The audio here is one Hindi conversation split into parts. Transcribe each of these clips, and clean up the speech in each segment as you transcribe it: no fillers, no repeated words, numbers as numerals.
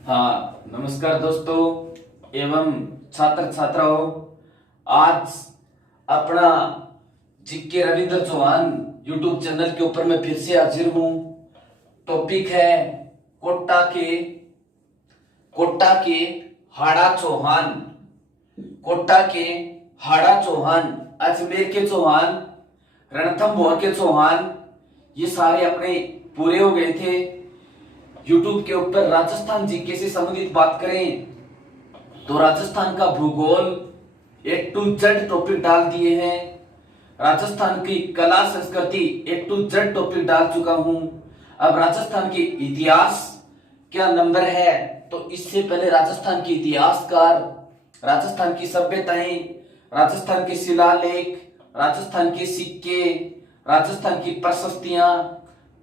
हाँ, नमस्कार दोस्तों एवं छात्र छात्राओं। आज अपना GK Ravindra Chauhan YouTube channel के ऊपर मैं फिर से हाजिर हूँ। टॉपिक है कोटा के हाड़ा चौहान। कोटा के हाड़ा चौहान, अजमेर के चौहान, रणथंभौर के चौहान, ये सारे अपने पूरे हो गए थे। यूट्यूब के ऊपर राजस्थान जीके से संबंधित बात करें तो राजस्थान का भूगोल A to Z टॉपिक डाल दिए हैं। राजस्थान की कला संस्कृति A to Z टॉपिक डाल चुका हूं। अब राजस्थान के इतिहास क्या नंबर है, तो इससे पहले राजस्थान के इतिहासकार, राजस्थान की सभ्यताएं, राजस्थान के शिलालेख, राजस्थान के सिक्के, राजस्थान की प्रशस्तियां,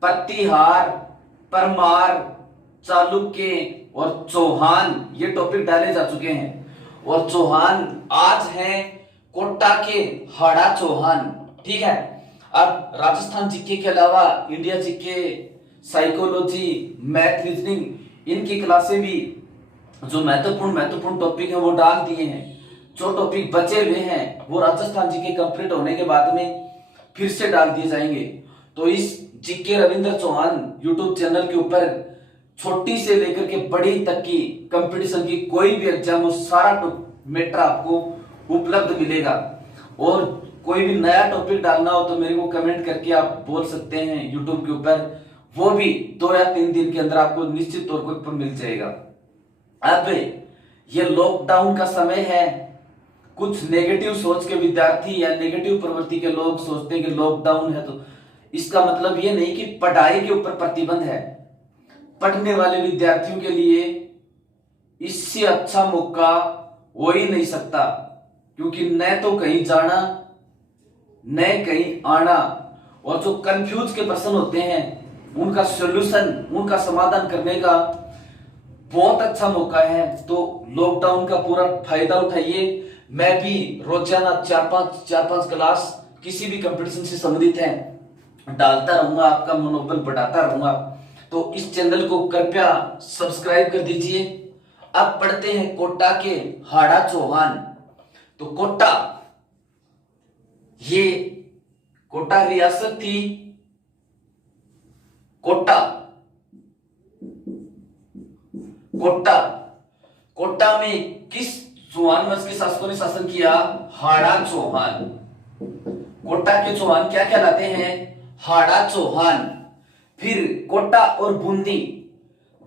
प्रतिहार, परमार, चालुक्य और चौहान, ये टॉपिक डाले जा चुके हैं। और चौहान आज हैं कोटा के हाड़ा चौहान। ठीक है। अब राजस्थान जीके के अलावा India GK, psychology, math, reasoning, इनकी क्लासें भी जो महत्वपूर्ण टॉपिक है वो डाल दिए हैं। जो टॉपिक बचे हुए हैं वो राजस्थान जीके कंप्लीट होने के बाद में फिर से डाल दिए जाएंगे। तो इस GK Ravindra Chauhan YouTube channel के ऊपर छोटी से लेकर के बड़ी तक की कंपटीशन की कोई भी एग्जाम हो, सारा मैटर आपको उपलब्ध मिलेगा। और कोई भी नया टॉपिक डालना हो तो मेरे को कमेंट करके आप बोल सकते हैं यूट्यूब के ऊपर, वो भी 2 या 3 दिन के अंदर आपको निश्चित तौर पर मिल जाएगा। अब ये लॉकडाउन का समय है। कुछ नेगेटिव सोच के विद्यार्थी या नेगेटिव प्रवृत्ति के लोग सोचते हैं कि लॉकडाउन है तो इसका मतलब ये नहीं कि पढ़ाई के ऊपर प्रतिबंध है। पढ़ने वाले विद्यार्थियों के लिए इससे अच्छा मौका हो ही नहीं सकता, क्योंकि न तो कहीं जाना न कहीं आना। और जो कंफ्यूज के प्रश्न होते हैं उनका सॉल्यूशन, उनका समाधान करने का बहुत अच्छा मौका है। तो लॉकडाउन का पूरा फायदा उठाइए। मैं भी रोजाना 4-5 क्लास किसी भी कंपटीशन से संबंधित है डालता रहूंगा, आपका मनोबल बढ़ाता रहूंगा। तो इस चैनल को कृपया सब्सक्राइब कर दीजिए। अब पढ़ते हैं कोटा के हाड़ा चौहान। तो कोटा रियासत थी। कोटा में किस चौहान वंश के शासकों ने शासन किया? हाड़ा चौहान। कोटा के चौहान क्या कहलाते हैं? हाड़ा चौहान। फिर कोटा और बूंदी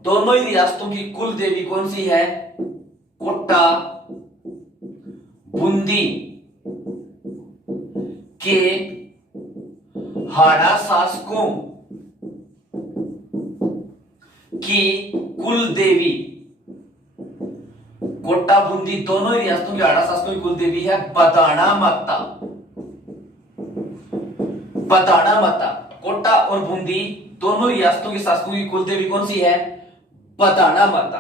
दोनों ही रियासतों की कुल देवी कौन सी है? कोटा बूंदी के हाड़ा शासकों की कुल देवी, कोटा बूंदी दोनों ही रियासतों की हाड़ा शासकों की कुल देवी है बदाणा माता। बदाणा माता। कोटा और बूंदी दोनों रियासतों के शासकों की कुल देवी कौन सी है? बदाणा माता।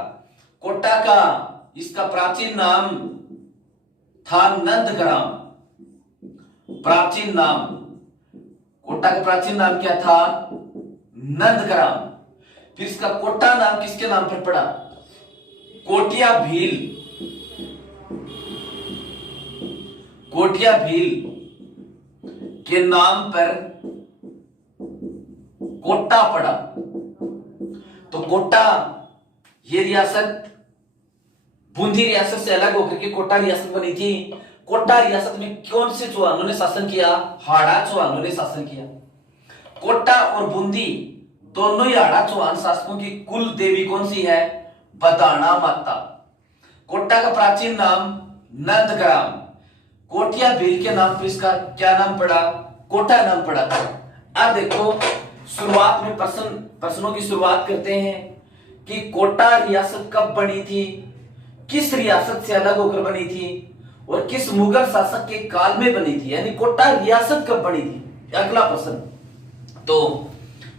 कोटा का इसका प्राचीन नाम था नंदग्राम। प्राचीन नाम, कोटा का प्राचीन नाम क्या था? नंदग्राम। फिर इसका कोटा नाम किसके नाम पर पड़ा? कोटिया भील। कोटिया भील के नाम पर कोटा पड़ा। तो कोटा ये रियासत बूंदी रियासत से अलग होकर के कोटा रियासत बनी थी। कोटा रियासत में कौन से चौहानों ने शासन किया? हाड़ा चौहानों ने शासन किया। कोटा और बूंदी दोनों ही हाड़ा चौहान शासकों की कुल देवी कौन सी है? बदाणा माता। कोटा का प्राचीन नाम नंदग्राम। कोटिया भील के नाम पर इसका क्या नाम पड़ा? कोटा नाम पड़ा था। अब देखो, शुरुआत में प्रश्नों की शुरुआत करते हैं कि कोटा रियासत कब बनी थी, किस रियासत से अलग होकर बनी थी और किस मुगल शासक के काल में बनी थी, यानी कोटा रियासत कब बनी थी, अगला प्रश्न। तो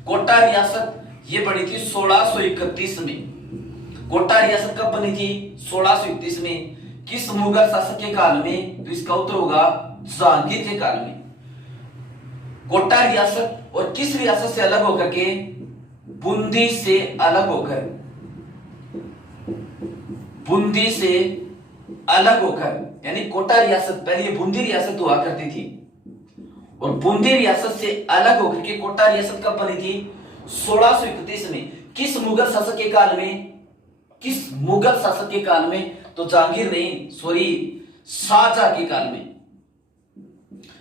कोटा रियासत ये बनी थी 1631 में। कोटा रियासत कब बनी थी? 1631 में। किस मुगल शासक के काल में? तो इसका उत्तर होगा जहांगीर के काल में। कोटा रियासत और किस रियासत से अलग होकर के? बूंदी से अलग होकर। बूंदी से अलग होकर, यानी कोटा रियासत पहले ये बूंदी रियासत हुआ करती थी, और बूंदी रियासत से अलग होकर के कोटा रियासत कब बनी थी? 1631 में। किस मुगल शासक के काल में? किस मुगल शासक के काल में? तो जहांगीर नहीं, सॉरी, शाहजहां के काल में।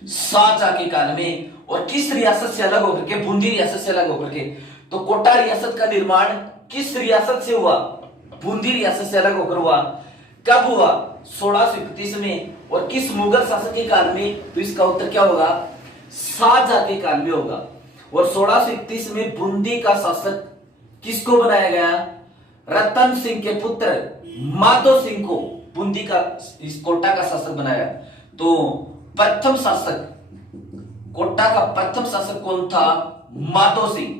शाहजहां के काल में। और किस रियासत से अलग होकर के? बूंदी रियासत से अलग होकर के। तो कोटा रियासत का निर्माण किस रियासत से हुआ? बूंदी रियासत से अलग होकर हुआ। कब हुआ? 1631 में। और किस मुगल शासक के काल में? तो इसका उत्तर क्या होगा? शाहजहां के काल में होगा। और 1631 में बूंदी का शासक किसको बनाया गया? रतन सिंह के पुत्र माधो सिंह को बूंदी का, इस कोटा का शासक बनाया। तो प्रथम शासक, कोटा का प्रथम शासक कौन था? माधो सिंह।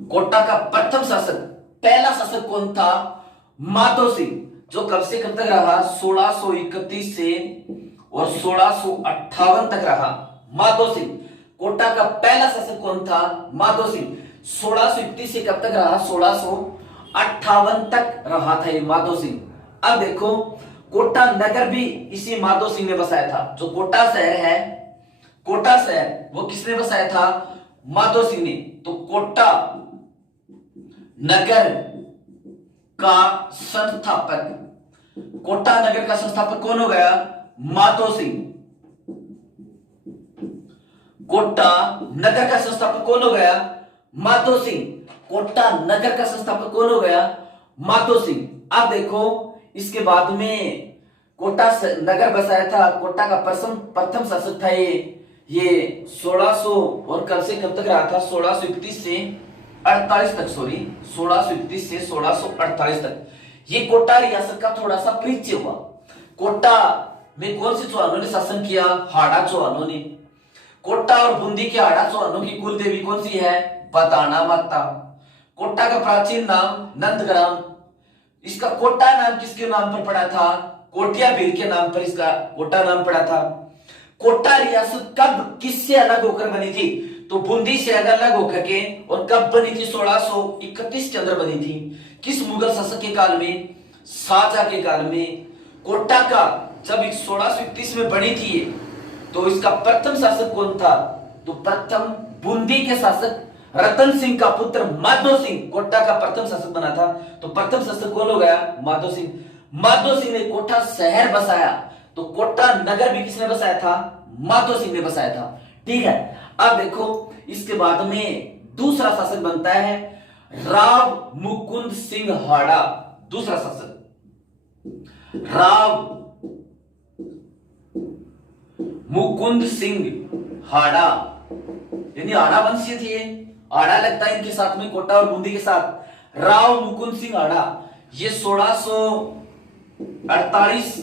कोटा का प्रथम शासक, पहला शासक कौन था? माधो सिंह, जो कब से कब तक रहा? 1631 से और 1658 तक रहा माधो सिंह। कोटा का पहला शासक कौन था? माधो सिंह। 1631 से कब तक रहा? 1658 तक रहा था ये माधो सिंह। अब देखो, कोटा नगर भी इसी माधो सिंह ने बसाया था। जो कोटा शहर है, कोटा शहर, वो किसने बसाया था? माधो सिंह ने। तो कोटा नगर का संस्थापक, कोटा नगर का संस्थापक कौन हो गया? माधो सिंह। कोटा नगर का संस्थापक कौन हो गया? माधो सिंह। कोटा नगर का संस्थापक कौन हो गया? माधो सिंह। अब देखो, इसके बाद में कोटा नगर बसाया था। कोटा का प्रथम शासक था ये 1600 और कब से कब तक रहा था? 1631 से 48 तक, सॉरी, 1631 से 1648 तक। ये कोटा रियासत का थोड़ा सा परिचय हुआ। कोटा में कौन से चौहानों ने शासन किया? हाड़ा चौहानों ने। कोटा और बूंदी के हाड़ा चौहानों की कुल देवी कौन सी है? बदाना माता। कोटा का प्राचीन नाम नंदग्राम। इसका कोटा नाम किसके नाम पर पड़ा था? कोटिया भील के नाम पर इसका कोटा नाम पड़ा था। कोटा रियासत कब किससे अलग होकर बनी थी? तो बूंदी से अलग होकर के। और कब बनी थी? 1631 के अंदर बनी थी। किस मुगल शासक के काल में? शाहजहां के काल में। कोटा का जब 1631 में बनी थी तो इसका प्रथम शासक कौन था? तो प्रथम बूंदी के शासक रतन सिंह का पुत्र माधो सिंह कोटा का प्रथम शासक बना था। तो प्रथम शासक कौन हो गया? माधो सिंह। माधो सिंह ने कोटा शहर बसाया। तो कोटा नगर भी किसने बसाया था? माधो सिंह ने बसाया था। ठीक है। अब देखो, इसके बाद में दूसरा शासक बनता है राव मुकुंद सिंह हाड़ा। दूसरा शासक राव मुकुंद सिंह हाड़ा, यानी हाड़ा वंशीय थे। हाड़ा लगता है इनके साथ में, कोटा और बूंदी के साथ। राव मुकुंद सिंह हाड़ा ये 1648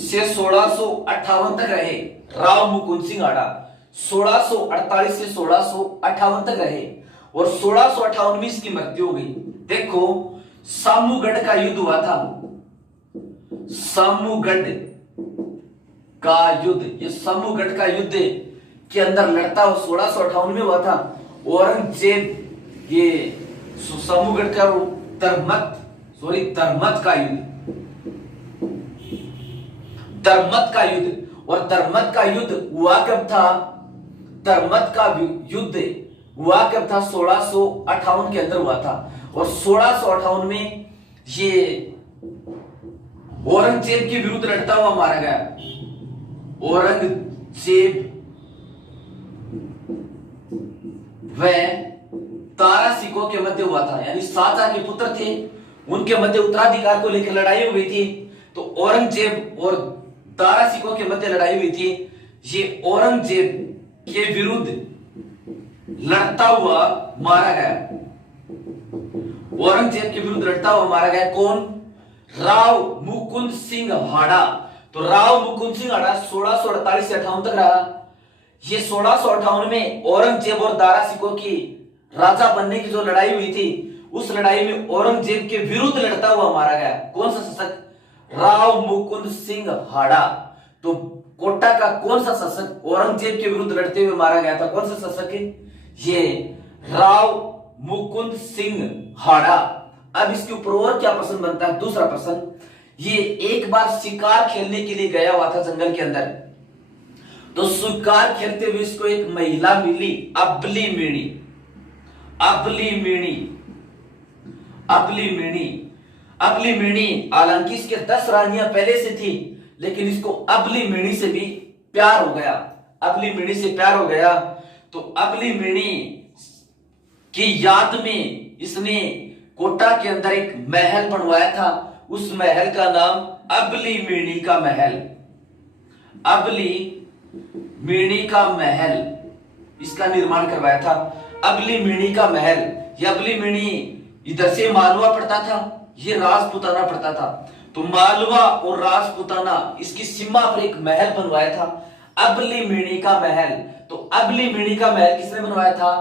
से 1658 तक रहे। राव मुकुंद सिंह हाड़ा 1648 से 1658 तक रहे और 1658 में इसकी मृत्यु हो गई। देखो, सामूगढ़ का युद्ध हुआ था। सामूगढ़ का युद्ध, ये सामूगढ़ का युद्ध के अंदर लड़ता हुआ 1658 में हुआ था। औरंगजेब, ये सामूगढ़ का तरमत का युद्ध, तरमत का युद्ध। और तरमत का युद्ध हुआ कब था? तरमत का युद्ध हुआ कब था? 1658 के अंदर हुआ था। और 1658 में ये औरंगजेब के विरुद्ध लड़ता हुआ मारा गया। औरंगजेब व तारा सिकों के मध्य हुआ था, यानी शाहजहां के पुत्र थे, उनके मध्य उत्तराधिकार को लेकर लड़ाई हुई थी। तो औरंगजेब और तारा सिकों के मध्य लड़ाई हुई थी। ये औरंगजेब के विरुद्ध लड़ता हुआ मारा गया। औरंगजेब के विरुद्ध लड़ता हुआ मारा गया कौन? राव मुकुंद सिंह हाड़ा। तो राव मुकुंद सिंह हाड़ा 1648 से 58 तक रहा। ये 1658 में औरंगजेब और दारा सिकों की राजा बनने की जो लड़ाई हुई थी, उस लड़ाई में औरंगजेब के विरुद्ध लड़ता हुआ मारा गया। कौन सा शासक? राव मुकुंद सिंह हाड़ा। तो कोटा का कौन सा शासक औरंगजेब के विरुद्ध लड़ते हुए मारा गया था? कौन सा शासक है ये? राव मुकुंद सिंह हाड़ा। अब इसके ऊपर और क्या प्रश्न बनता है, दूसरा प्रश्न, ये एक बार शिकार खेलने के लिए गया हुआ था जंगल के अंदर, तो शिकार खेलते हुए इसको एक महिला मिली, अबली मीणी। अबली मीणी, अबली मीणी, अबली मीणी। हालांकि इसके 10 रानियां पहले से थी, लेकिन इसको अबली मीणी से भी प्यार हो गया, अबली मीणी से प्यार हो गया। तो अबली मीणी की याद में इसने कोटा के अंदर एक महल बनवाया था, उस महल का नाम अबली मीणी का महल, अबली मीणी का महल, इसका निर्माण करवाया था, अबली मीणी का महल। ये अबली मीणी इधर से मालवा पड़ता था, ये राजपुताना पड़ता था, तो मालवा और राजपुताना इसकी सीमा पर एक महल बनवाया था, अबली मीणी का महल। तो अबली मीणी का महल किसने बनवाया था,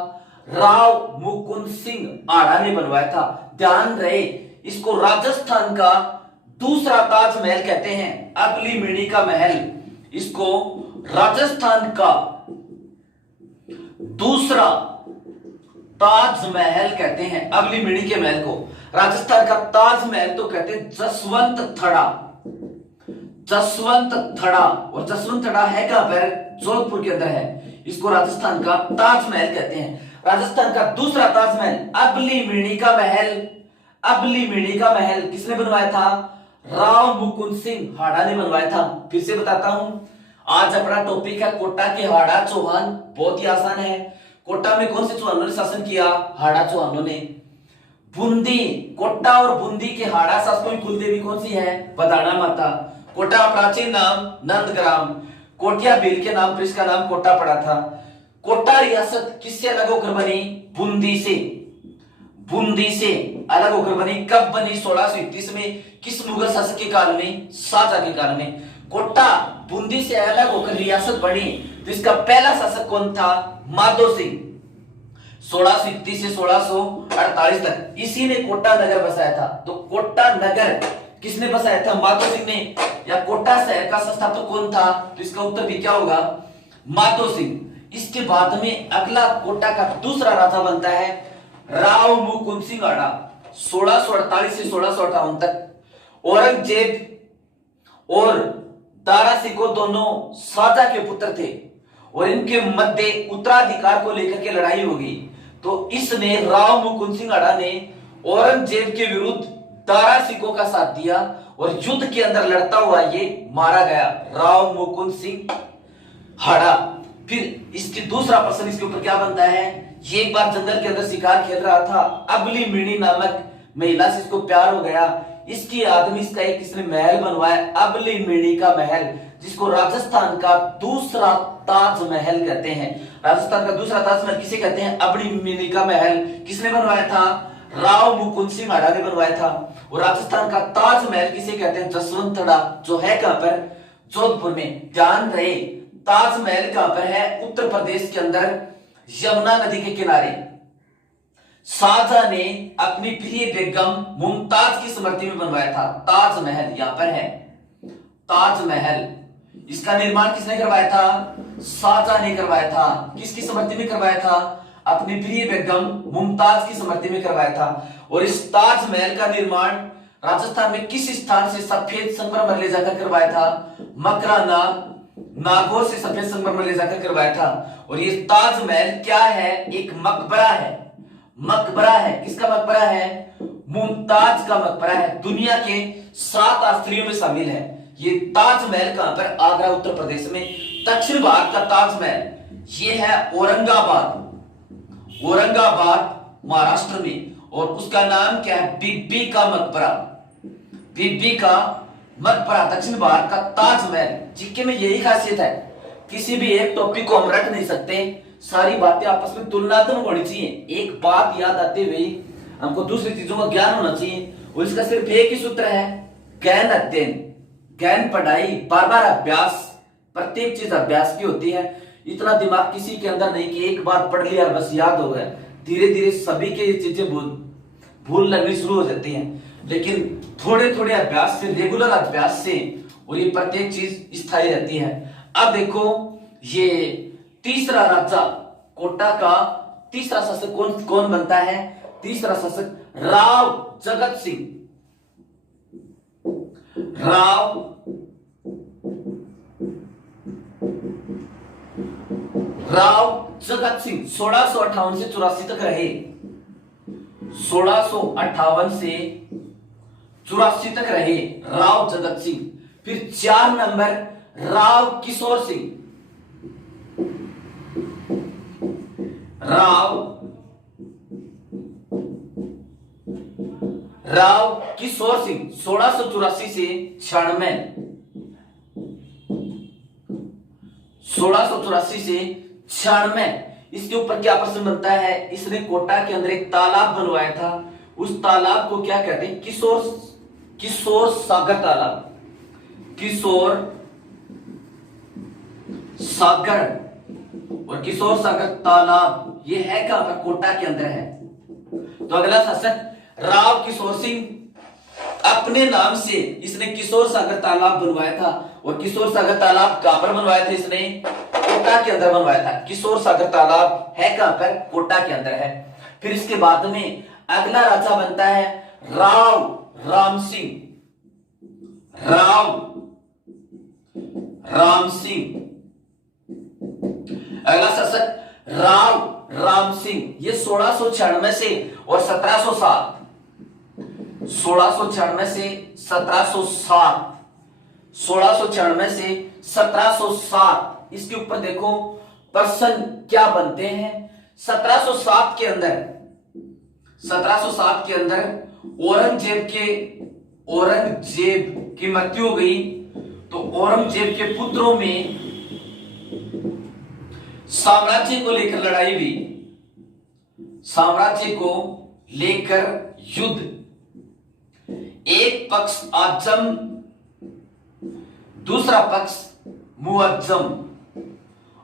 राव मुकुंद सिंह आड़ा ने बनवाया था। ध्यान रहे, इसको राजस्थान का दूसरा ताजमहल कहते हैं, अबली मीणी का महल, इसको राजस्थान का दूसरा ताजमहल कहते हैं। अबली मीणी के महल को राजस्थान का ताजमहल तो कहते हैं जसवंत थड़ा, जसवंत थड़ा। और जसवंत थड़ा है कहां पर, जोधपुर के अंदर है। इसको राजस्थान का ताजमहल कहते हैं। राजस्थान का दूसरा ताजमहल अबली मीणी का महल, अबली मीणी का महल किसने बनवाया था, राव मुकुंद सिंह हाड़ा ने बनवाया था। फिर से बताता हूं, आज अपना टॉपिक है कोटा के हाड़ा चौहान। बहुत ही आसान है। कोटा में कौन से चौहानों ने शासन किया, हाड़ा चौहानों ने। बूंदी, कोटा और बूंदी के हाड़ा शासकों की कुलदेवी कौन सी है, बदाना माता। कोटा प्राचीन नाम नंदग्राम, कोटिया भील के नाम पर इसका नाम कोटा पड़ा था। कोटा रियासत किससे अलग होकर बनी, बूंदी से, बूंदी से अलग होकर बनी। कब बनी, 1631 में। किस मुगल शासक के काल में, शाहजहां के काल में। कोटा बूंदी से अलग होकर रियासत बनी, तो इसका पहला शासक कौन था, माधो सिंह। 1631 से 1648 तक इसी ने कोटा नगर बसाया था। तो कोटा नगर किसने बसाया था, माधो सिंह ने। या कोटा शहर का संस्थापक कौन था, तो इसका उत्तर भी क्या होगा, माधो सिंह। इसके बाद में अगला कोटा का दूसरा राजा बनता है राव मुकुंद सिंह आड़ा, 1648 से 1658 तक। औरंगजेब और दारा सिकोह दोनों शाहजहां के पुत्र थे, और इनके मध्य उत्तराधिकार को लेकर के लड़ाई होगी। तो इसने, राव मुकुंद सिंह आड़ा ने औरंगजेब के विरुद्ध दारा सिकोह का साथ दिया, और युद्ध के अंदर लड़ता हुआ ये मारा गया, राव मुकुंद सिंह हाड़ा। फिर इसके दूसरा प्रश्न इसके ऊपर क्या बनता है, ये एक बार जंगल के अंदर शिकार खेल रहा था, अबली मीणी नामक महिला से इसको प्यार हो गया। इसकी आदमी इसका एक इसने महल बनवाया, अबली मीणी का महल, जिसको राजस्थान का दूसरा ताजमहल कहते हैं। राजस्थान का दूसरा ताजमहल किसे कहते हैं, अबली मीणी का महल। किसने बनवाया था, राव मुकुंद सिंह हाड़ा ने बनवाया था। और राजस्थान का ताजमहल किसे कहते हैं, जसवंत थड़ा, जो है कहां पर, जोधपुर में। ध्यान रहे, ताजमहल कहां पर है, उत्तर प्रदेश के अंदर, यमुना नदी के किनारे। शाहजहां ने अपनी प्रिय बेगम मुमताज की स्मृति में बनवाया था ताजमहल, यहां पर है ताजमहल। इसका निर्माण किसने करवाया था, शाहजहां ने करवाया था। किसकी स्मृति में करवाया था, अपनी प्रिय बेगम मुमताज की स्मृति में करवाया था। और इस ताजमहल का निर्माण राजस्थान में किस स्थान से सफेद संगमरमर ले जाकर करवाया था, मकराना, नागौर से सफेद संगमरमर ले जाकर करवाया था। और ये ताजमहल क्या है, एक मकबरा है, मकबरा है। किसका मकबरा है, मुमताज का मकबरा है। दुनिया के 7 आश्चर्यों में शामिल है। ये ताजमहल कहां पर, आगरा उत्तर प्रदेश में। दक्षिण भारत का ताजमहल ये है औरंगाबाद, औरंगाबाद महाराष्ट्र में। और उसका नाम क्या है, बीबी का मकबरा, बीबी का मकबरा, दक्षिण भारत का ताजमहल। जीके में यही खासियत है, किसी भी एक टॉपिक को हम रट नहीं सकते, सारी बातें आपस में तुलनात्मक होनी चाहिए। एक बात याद आते हुए हमको दूसरी चीजों का ज्ञान होना चाहिए, और इसका सिर्फ एक ही सूत्र है, गहन अध्ययन, गहन पढ़ाई, बार बार अभ्यास। प्रत्येक चीज अभ्यास की होती है। इतना दिमाग किसी के अंदर नहीं कि एक बार पढ़ लिया बस याद हो गया। धीरे धीरे सभी के ये चीजें भूल लगनी शुरू हो जाती हैं, लेकिन थोड़े थोड़े अभ्यास से, रेगुलर अभ्यास से, और ये प्रत्येक चीज स्थायी रहती है। अब देखो, ये तीसरा राजा, कोटा का तीसरा शासक कौन बनता है, तीसरा शासक राव जगत सिंह। राव जगत सिंह 1658 से 84 तक रहे। 1658 से 84 तक रहे राव जगत सिंह। फिर 4 नंबर राव किशोर सिंह। राव किशोर सिंह 1684 से 96। 1684 से 96। इसके ऊपर क्या प्रश्न बनता है? इसने कोटा के अंदर एक तालाब बनवाया था, उस तालाब को क्या कहते हैं? किशोर सागर तालाब। किशोर सागर और किशोर सागर तालाब ये है कहां पर? कोटा के अंदर है। तो अगला शासक राव किशोर सिंह, अपने नाम से इसने किशोर सागर तालाब बनवाया था। और किशोर सागर तालाब कहां पर बनवाया था? इसने कोटा के अंदर बनवाया था। किशोर सागर तालाब है कहां पर? कोटा के अंदर है। फिर इसके बाद में अगला राजा बनता है राव राम सिंह। अगला शासक राव राम सिंह, ये 1696 से और 1707। 1696 से 1707। 1696 से 1707। इसके ऊपर देखो प्रश्न क्या बनते हैं। 1707 के अंदर औरंगजेब की मृत्यु हो गई। तो औरंगजेब के पुत्रों में साम्राज्य को लेकर लड़ाई हुई। साम्राज्य को लेकर युद्ध। एक पक्ष आजम, दूसरा पक्ष मुअज्जम।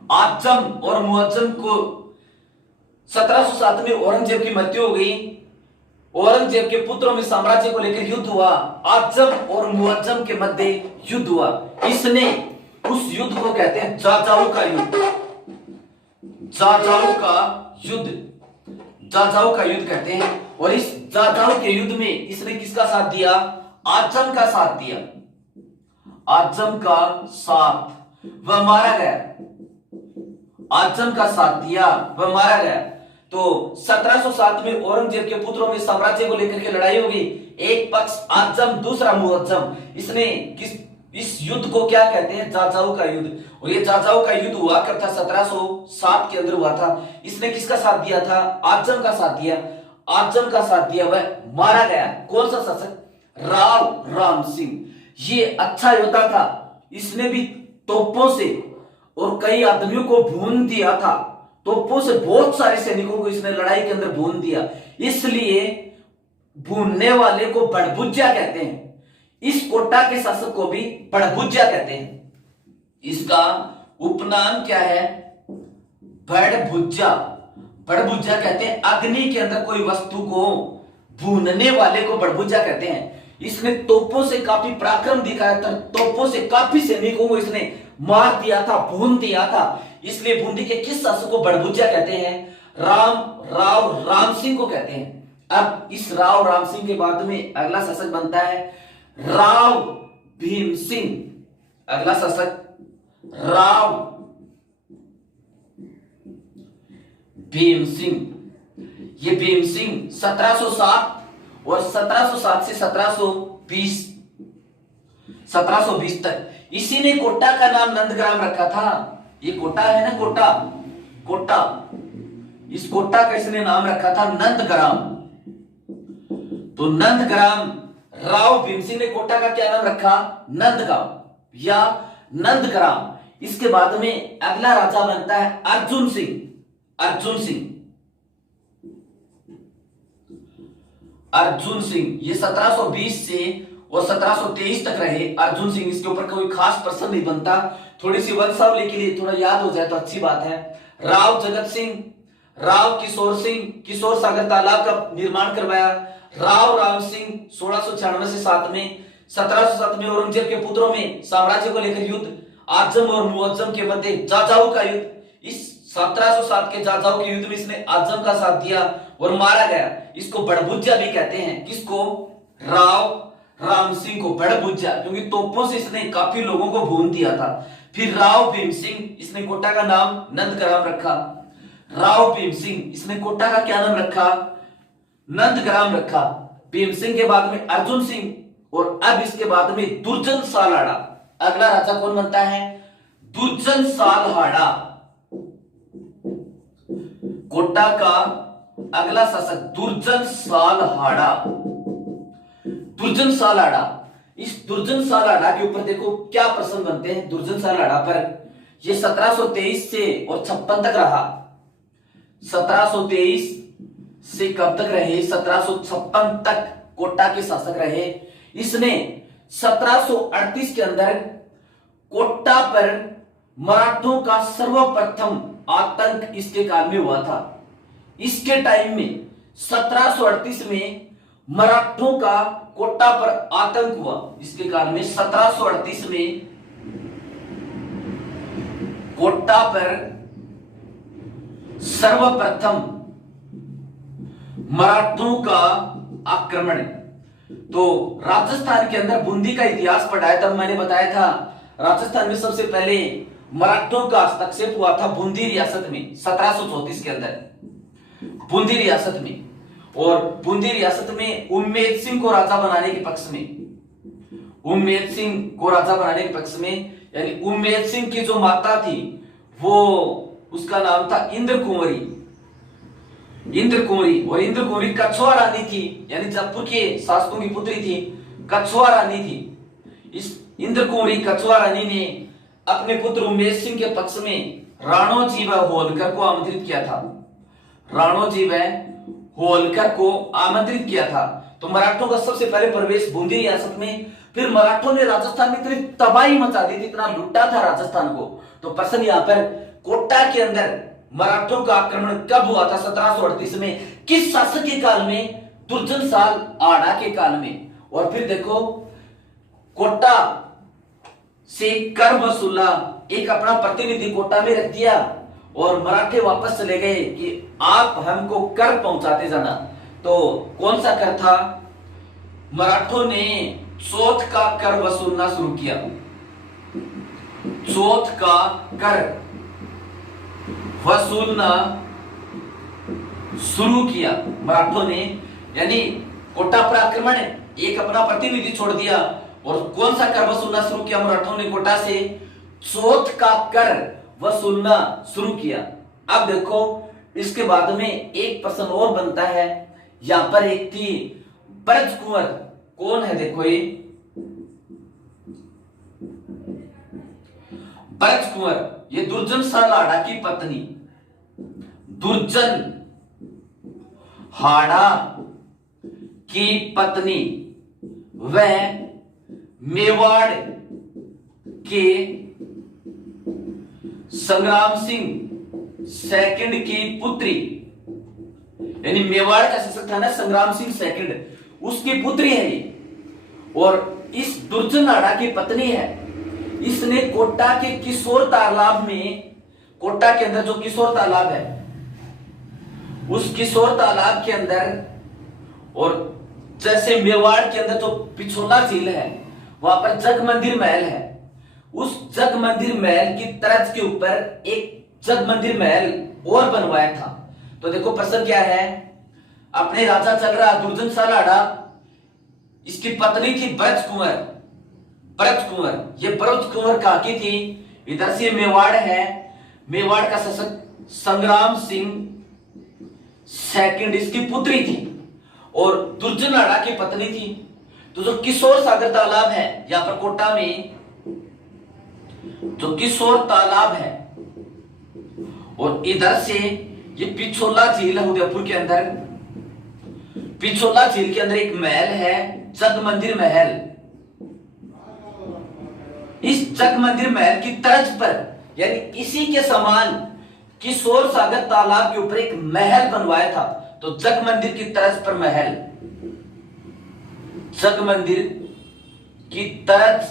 आजम और मुअज्जम को 1707 में औरंगजेब की मृत्यु हो गई। औरंगजेब के पुत्रों में साम्राज्य को लेकर युद्ध हुआ। आजम और मुअज्जम के मध्य युद्ध हुआ। इसने उस युद्ध को कहते हैं जाजाऊ का युद्ध। जाजाऊ का युद्ध कहते हैं। और इस जाजाऊ के युद्ध में इसने किसका साथ दिया? आजम का साथ दिया। आजम का साथ, वह मारा गया। आजम का साथ दिया, वह मारा गया। तो 1707 में औरंगजेब के पुत्रों में साम्राज्य को लेकर के लड़ाई होगी। एक पक्ष आजम, दूसरा मुअज्जम। इसने इस युद्ध को क्या कहते हैं? जाजाऊ का युद्ध। और ये जाजाऊ का युद्ध हुआ कब था? 1707 के अंदर हुआ था। इसने किसका साथ दिया था? आजम का साथ दिया। आजम का साथ दिया, वह मारा गया। कौन सा शासक? राव राम सिंह। ये अच्छा योद्धा था। इसने भी तोपों से और कई आदमियों को भून दिया था। तोपों से बहुत सारे सैनिकों को इसने लड़ाई के अंदर भून दिया। इसलिए भूनने वाले को बड़भुजा कहते हैं। इस कोटा के शासक को भी बड़भुजा कहते हैं। इसका उपनाम क्या है? बड़भुजा। बड़भुजा कहते हैं अग्नि के अंदर कोई वस्तु को भूनने वाले को बड़भुजा कहते हैं। इसने तोपों से काफी पराक्रम दिखाया था। तोपों से काफी सैनिकों को इसने मार दिया था, भून दिया था। इसलिए बूंदी के किस शासक को बड़भुजा कहते हैं? राव राम सिंह को कहते हैं। अब इस राव राम सिंह के बाद में अगला शासक बनता है राव भीम सिंह। अगला शासक राव भीम सिंह। ये भीम सिंह 1707 और 1707 से 1720 तक। इसी ने कोटा का नाम नंदग्राम रखा था। ये कोटा है ना, कोटा। इस कोटा का इसने नाम रखा था नंदग्राम। तो नंदग्राम, राव भीम सिंह ने कोटा का क्या नाम रखा? नंदगांव या नंदग्राम। इसके बाद में अगला राजा बनता है अर्जुन सिंह। ये 1720 से और 1723 तक रहे अर्जुन सिंह। इसके ऊपर कोई खास प्रश्न नहीं बनता। थोड़ी सी वंशावली के लिए थोड़ा याद हो जाए तो अच्छी बात है। राव जगत सिंह, राव किशोर सिंह, किशोर सागर तालाब का निर्माण करवाया। राव राम सिंह 1696 से 7 में। 1707 में औरंगजेब के पुत्रों में साम्राज्य को लेकर युद्ध। आजम और मुअज्जम के मध्य जाजाऊ का युद्ध। इस 1707 के जाजाऊ के युद्ध में इसने आजम का साथ दिया और मारा गया। इसको बड़भुज्जा भी कहते हैं। किसको? राव राम सिंह को बड़भुज्जा, क्योंकि तोपों से इसने काफी लोगों को भून दिया था। फिर राव भीम सिंह, इसने कोटा का नाम नंदग्राम रखा। राव भीम सिंह, इसने कोटा का क्या नाम रखा? नंदग्राम रखा। भीम सिंह के बाद में अर्जुन सिंह और अब इसके बाद में दुर्जन सालहाड़ा। अगला राजा कौन बनता है? दुर्जन सालहाड़ा। कोटा का अगला शासक दुर्जन सालहाड़ा। दुर्जन सालहाड़ा, इस दुर्जन सालहाड़ा के ऊपर देखो क्या प्रश्न बनते हैं। दुर्जन सालहाड़ा पर ये 1723 से और 56 तक रहा। 1723 से कब तक रहे? 1756 तक कोटा के शासक रहे। इसने 1738 के अंदर कोटा पर मराठों का सर्वप्रथम आतंक इसके काल में हुआ था। इसके टाइम में 1738 में मराठों का कोटा पर आतंक हुआ। इसके काल में 1738 में कोटा पर सर्वप्रथम मराठों का आक्रमण। तो राजस्थान के अंदर बूंदी का इतिहास पढ़ाया, तब मैंने बताया था राजस्थान में सबसे पहले मराठों का हस्तक्षेप हुआ था बूंदी रियासत में 1734 के अंदर, बूंदी रियासत में। और बूंदी रियासत में उम्मेद सिंह को राजा बनाने के पक्ष में, उम्मेद सिंह को राजा बनाने के पक्ष में, यानी उम्मेद सिंह की जो माता थी वो, उसका नाम था इंद्र कुंवरी। इंद्र कुंवरी, और इंद्र कुंवरी कछुआ रानी थी, यानी जयपुर के शासकों की पुत्री थी, कछुआ रानी थी। इस इंद्र कुंवरी कछुआ रानी ने अपने पुत्र उम्मेद सिंह के पक्ष में राणोजी व होलकर को आमंत्रित किया था। राणोजी व होलकर को आमंत्रित किया था। तो मराठों का सबसे पहले प्रवेश बूंदी रियासत में। फिर मराठों ने राजस्थान में इतनी तबाही मचा दी थी, इतना लूटा था राजस्थान को। तो प्रश्न यहाँ पर कोटा के अंदर मराठों का आक्रमण कब हुआ था? 1738 में। किस शासक के काल में? दुर्जन सालहाड़ा के काल में। और फिर देखो कोटा से कर वसूला, एक अपना प्रतिनिधि कोटा में रख दिया और मराठे वापस चले गए कि आप हमको कर पहुंचाते जाना। तो कौन सा कर था? मराठों ने चौथ का कर वसूलना शुरू किया। चौथ का कर वसूलना शुरू किया मराठों ने, यानी कोटा पर आक्रमण, एक अपना प्रतिनिधि छोड़ दिया। और कौन सा कर वसूलना शुरू किया मराठों ने? कोटा से चौथ का कर वसूलना शुरू किया। अब देखो इसके बाद में एक प्रश्न और बनता है। यहां पर एक थी ब्रज कुंवर, कौन है? देखो ये ब्रज कुंवर, ये दुर्जन सालहाड़ा की पत्नी, दुर्जन हाड़ा की पत्नी, वह मेवाड़ के संग्राम सिंह सेकंड की पुत्री, यानी मेवाड़ का शासक था ना संग्राम सिंह सेकंड, उसकी पुत्री है ये। और इस दुर्जन हाड़ा की पत्नी है। इसने कोटा के किशोर तालाब में, कोटा के अंदर जो किशोर तालाब है, उस किशोर तालाब के अंदर, और जैसे मेवाड़ के अंदर जो पिछोला झील है वहां पर जग मंदिर महल है, उस जग मंदिर महल की तर्ज के ऊपर एक जग मंदिर महल और बनवाया था। तो देखो प्रश्न क्या है? अपने राजा चल रहा दुर्जन सालहाड़ा, इसकी पत्नी थी ब्रज कुंवर। ब्रज कुंवर, ये ब्रज कुंवर कहाँ की थी? इधर से मेवाड़ है, मेवाड़ का शासक संग्राम सिंह सेकंड इसकी पुत्री थी और दुर्जन हाड़ा की पत्नी थी। तो जो किशोर सागर तालाब है यहां पर कोटा में, जो किशोर तालाब है, और इधर से ये पिछोला झील है उदयपुर के अंदर। पिछोला झील के अंदर एक महल है, जग मंदिर महल। इस जग मंदिर महल की तर्ज पर, यानी इसी के समान किशोर सागर तालाब के ऊपर एक महल बनवाया था। तो जग मंदिर की तर्ज पर महल, जग मंदिर की तर्ज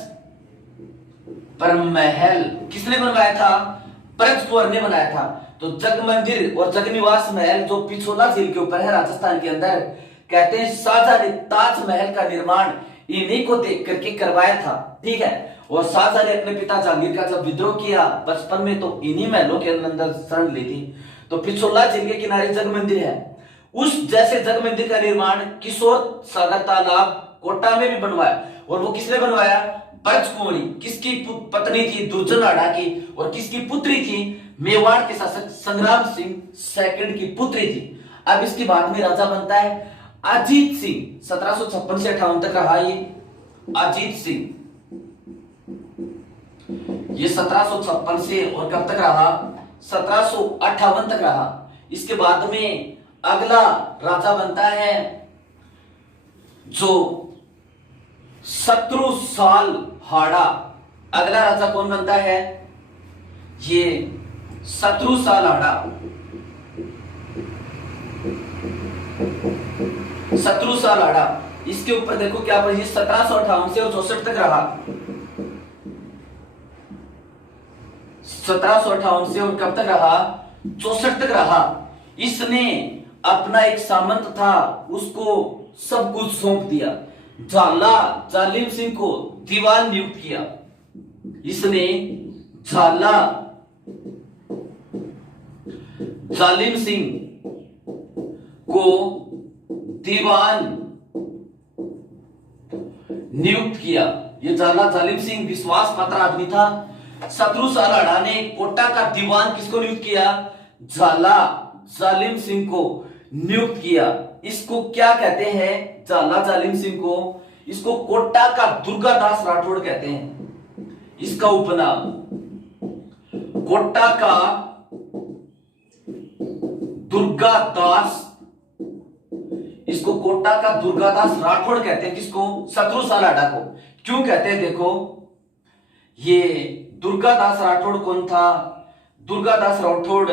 पर महल किसने बनवाया था? ब्रज कुंवर ने बनाया था। तो जग मंदिर और जगनिवास महल जो पिछोला झील के ऊपर है राजस्थान के अंदर, कहते हैं शाहजहां ने ताजमहल का निर्माण इन्हीं को देख करके करवाया था। ठीक है, और शाहजहां ने अपने पिता जहांगीर का जब विद्रोह किया बचपन में तो इन्हीं महलों के अंदर शरण ली थी। तो पिछोला झील के किनारे जग मंदिर है, उस जैसे जग मंदिर का निर्माण किशोर सागर तालाब कोटा में भी बनवाया। और वो किसने बनवाया? ब्रज कुंवरी, किसकी पत्नी थी? दुर्जन आड़ा की। और किसकी पुत्री थी? मेवाड़ के शासक संग्राम सिंह सेकंड की पुत्री थी। अब इसके बाद में राजा बनता है अजीत सिंह। 1756 से 58 तक रहा ये अजीत सिंह। ये 1756 से और कब तक रहा? 1758 तक रहा। इसके बाद में अगला राजा बनता है जो शत्रुसाल हाड़ा। अगला राजा कौन बनता है? ये शत्रुसाल हाड़ा। शत्रुसाल हाड़ा, इसके ऊपर देखो क्या पर 1758 से और 64 तक रहा। 1758 से और कब तक रहा? 64 तक रहा। इसने अपना एक सामंत था उसको सब कुछ सौंप दिया। झाला जालिम सिंह को दीवान नियुक्त किया। इसने झाला जालिम सिंह को दीवान नियुक्त किया। ये झाला जालिम सिंह विश्वास पात्र आदमी था। शत्रुसाल हाड़ा ने कोटा का दीवान किसको नियुक्त किया? झाला जालिम सिंह को नियुक्त किया। इसको क्या कहते हैं? झाला जालिम सिंह को, इसको कोटा का दुर्गादास राठौड़ कहते हैं। इसका उपनाम कोटा का दुर्गादास, इसको कोटा का दुर्गादास राठौड़ कहते हैं। किसको? शत्रुसाल हाड़ा को। क्यों कहते हैं? देखो, ये दुर्गादास राठौड़ कौन था? दुर्गादास राठौड़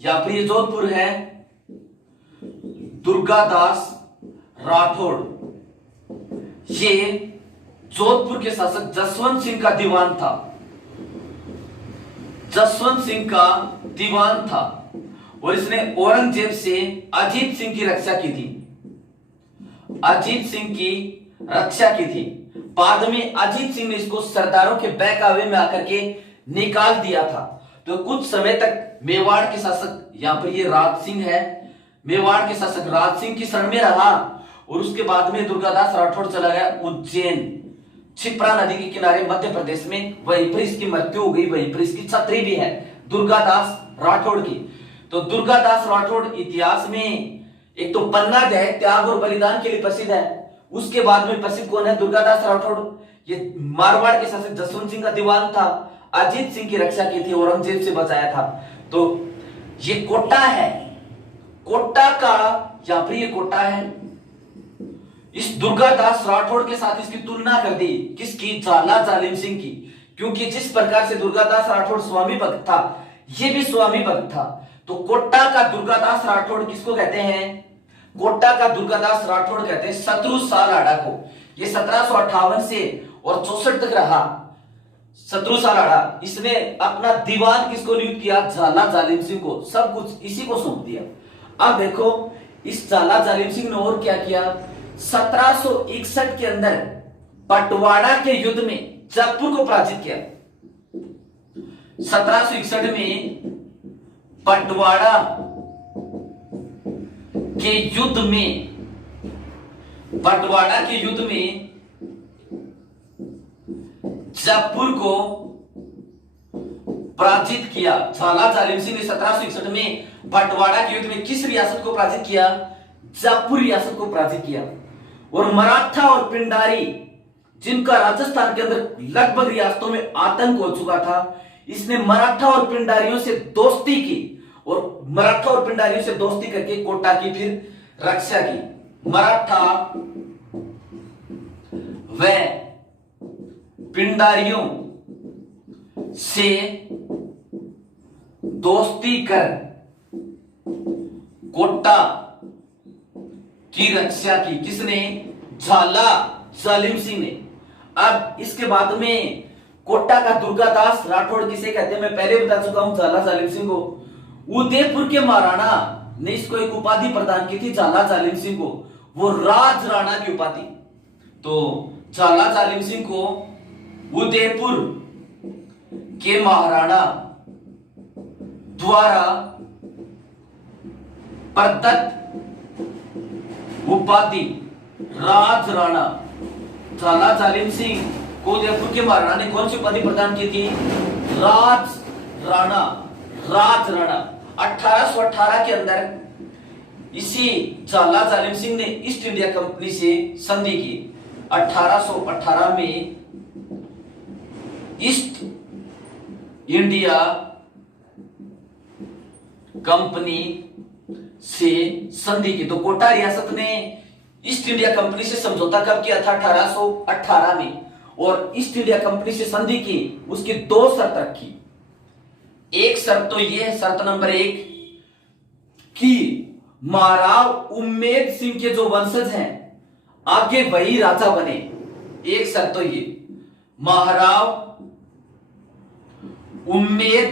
या फिर ये जोधपुर है। दुर्गादास राठौड़ ये जोधपुर के शासक जसवंत सिंह का दीवान था। जसवंत सिंह का दीवान था और इसने औरंगजेब से अजीत सिंह की रक्षा की थी। अजीत सिंह की रक्षा की थी। बाद में अजीत सिंह ने इसको सरदारों के बहकावे में आकर के निकाल दिया था। तो कुछ समय तक मेवाड़ के शासक, यहां पर ये राज सिंह है, मेवाड़ के शासक राज सिंह की शरण में रहा। और उसके बाद में दुर्गादास राठौड़ चला गया उज्जैन, क्षिप्रा नदी के किनारे मध्य प्रदेश में। वहीं पर इसकी मृत्यु हो गई, वहीं पर इसकी छत्री भी है दुर्गादास राठौड़ की। तो दुर्गादास राठौड़ इतिहास में एक तो पन्ना है त्याग और बलिदान के लिए प्रसिद्ध है। उसके बाद में प्रसिद्ध कौन है? दुर्गादास राठौड़। ये मारवाड़ के शासक जसवंत सिंह का दीवान था, अजीत सिंह की रक्षा की थी, औरंगजेब से बचाया था। तो ये कोटा है, कोटा का यहां पर ये कोटा है। इस दुर्गादास राठौड़ के साथ इसकी तुलना कर दी, किसकी? झाला जालिम सिंह की। क्योंकि जिस प्रकार से दुर्गादास राठौड़ स्वामी भक्त था, ये भी स्वामी भक्त था। तो कोटा का दुर्गादास राठौड़ किसको कहते हैं? कोटा का दुर्गादास राठौड़ कहते हैं शत्रुसाल हाड़ा को। ये 1758 से और 64 तक रहा शत्रुसाल हाड़ा। इसने अपना दीवान किसको नियुक्त किया? झाला जालिम सिंह को। सब कुछ इसी को सौंप दिया। अब देखो, इस झाला जालिम सिंह ने और क्या किया? 1761 के अंदर पटवाड़ा के युद्ध में जयपुर को पराजित किया। 1761 में पटवाड़ा के युद्ध में, पटवाड़ा के युद्ध में जयपुर को पराजित किया। झाला जालिम सिंह ने 1761 में पटवाड़ा के युद्ध में किस रियासत को पराजित किया? जयपुर रियासत को पराजित किया। और मराठा और पिंडारी, जिनका राजस्थान के अंदर लगभग रियासतों में आतंक हो चुका था, इसने मराठा और पिंडारियों से दोस्ती की और मराठा और पिंडारियों से दोस्ती करके कोटा की फिर रक्षा की। मराठा व पिंडारियों से दोस्ती कर कोटा की रक्षा की। किसने? झाला जालिम सिंह ने। अब इसके बाद में कोटा का दुर्गादास राठौड़ किसे कहते हैं, मैं पहले बता चुका हूं, झाला जालिम सिंह को। उदयपुर के महाराणा ने इसको एक उपाधि प्रदान की थी, झाला जालिम सिंह को, वो राज राणा की उपाधि। तो झाला जालिम सिंह को उदयपुर के महाराणा द्वारा प्रदत्त उपाधि राज राणा। झाला जालिम सिंह को उदयपुर के महाराणा ने कौन सी उपाधि प्रदान की थी? राज राणा। राज राणा 1818 के अंदर इसी झाला जालिम सिंह ने ईस्ट इंडिया कंपनी से संधि की। 1818 में ईस्ट इंडिया कंपनी से संधि की। तो कोटा रियासत ने ईस्ट इंडिया कंपनी से समझौता कब किया था? 1818 में। और ईस्ट इंडिया कंपनी से संधि की, उसकी दो शर्त रखी। एक शर्त तो यह है, शर्त नंबर 1 कि महाराव उम्मेद सिंह के जो वंशज हैं आगे वही राजा बने। एक शर्त तो ये, महाराव उम्मेद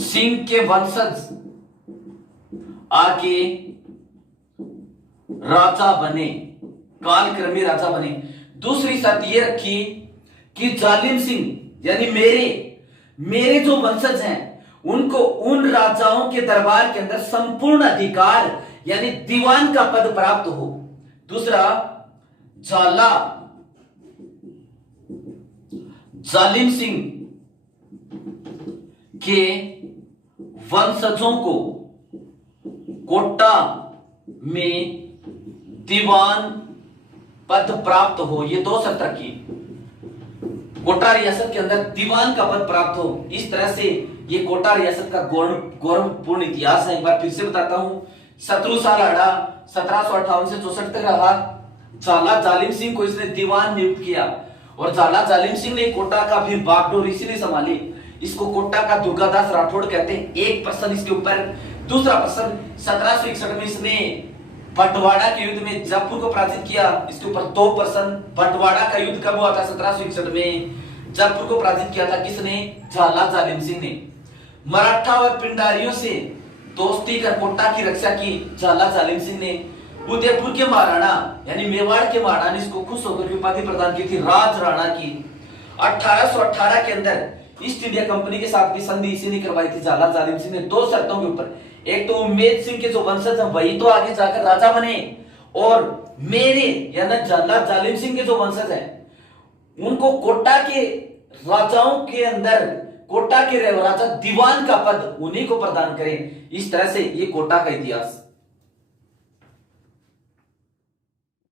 सिंह के वंशज आगे राजा बने, कालक्रमी राजा बने। दूसरी शर्त यह रखी कि जालिम सिंह यानी मेरे जो वंशज हैं उनको उन राजाओं के दरबार के अंदर संपूर्ण अधिकार यानी दीवान का पद प्राप्त हो। दूसरा, झाला जालिम सिंह के वंशजों को कोटा में दीवान पद प्राप्त हो। ये दो शर्त रखी, कोटा रियासत के अंदर दीवान का पद प्राप्त हो। इस तरह से ये कोटा रियासत का गौरवपूर्ण इतिहास है। एक बार फिर से बताता हूं, शत्रु साल लड़ा 1758 से 64 तक रहा। झाला जालिम सिंह को इसने दीवान नियुक्त किया और झाला जालिम सिंह ने कोटा का भी बागडोर इसीलिए संभाली। इसको कोटा का दुर्गादास राठौड़ कहते हैं। एक प्रश्न इसके ऊपर। दूसरा प्रश्न, 1761 में इसने बंटवाड़ा के युद्ध में जयपुर को पराजित किया। इसके ऊपर 2 प्रश्न। बंटवाड़ा का युद्ध कब हुआ था? 1761 में। जयपुर को पराजित किया था किसने? झाला जालिम सिंह ने। मराठा और पिंडारियों से दोस्ती कर कोटा की रक्षा की झाला जालिम सिंह ने। उदयपुर के महाराणा यानी मेवाड़ के महाराणा ने इसको खुश होकर उपाधि प्रदान की थी राज राणा की। 1818 के अंदर ईस्ट इंडिया कंपनी के साथ भी संधि इसी ने करवाई थी झाला जालिम सिंह ने, 2 शर्तों के ऊपर। एक तो उम्मेद सिंह के जो वंशज हैं वही तो आगे जाकर राजा बने, और मेरे यानी झाला जालिम सिंह के जो वंशज हैं उनको कोटा के राजाओं के अंदर कोटा के राजा दीवान का पद उन्हीं को प्रदान करें। इस तरह से ये कोटा का इतिहास।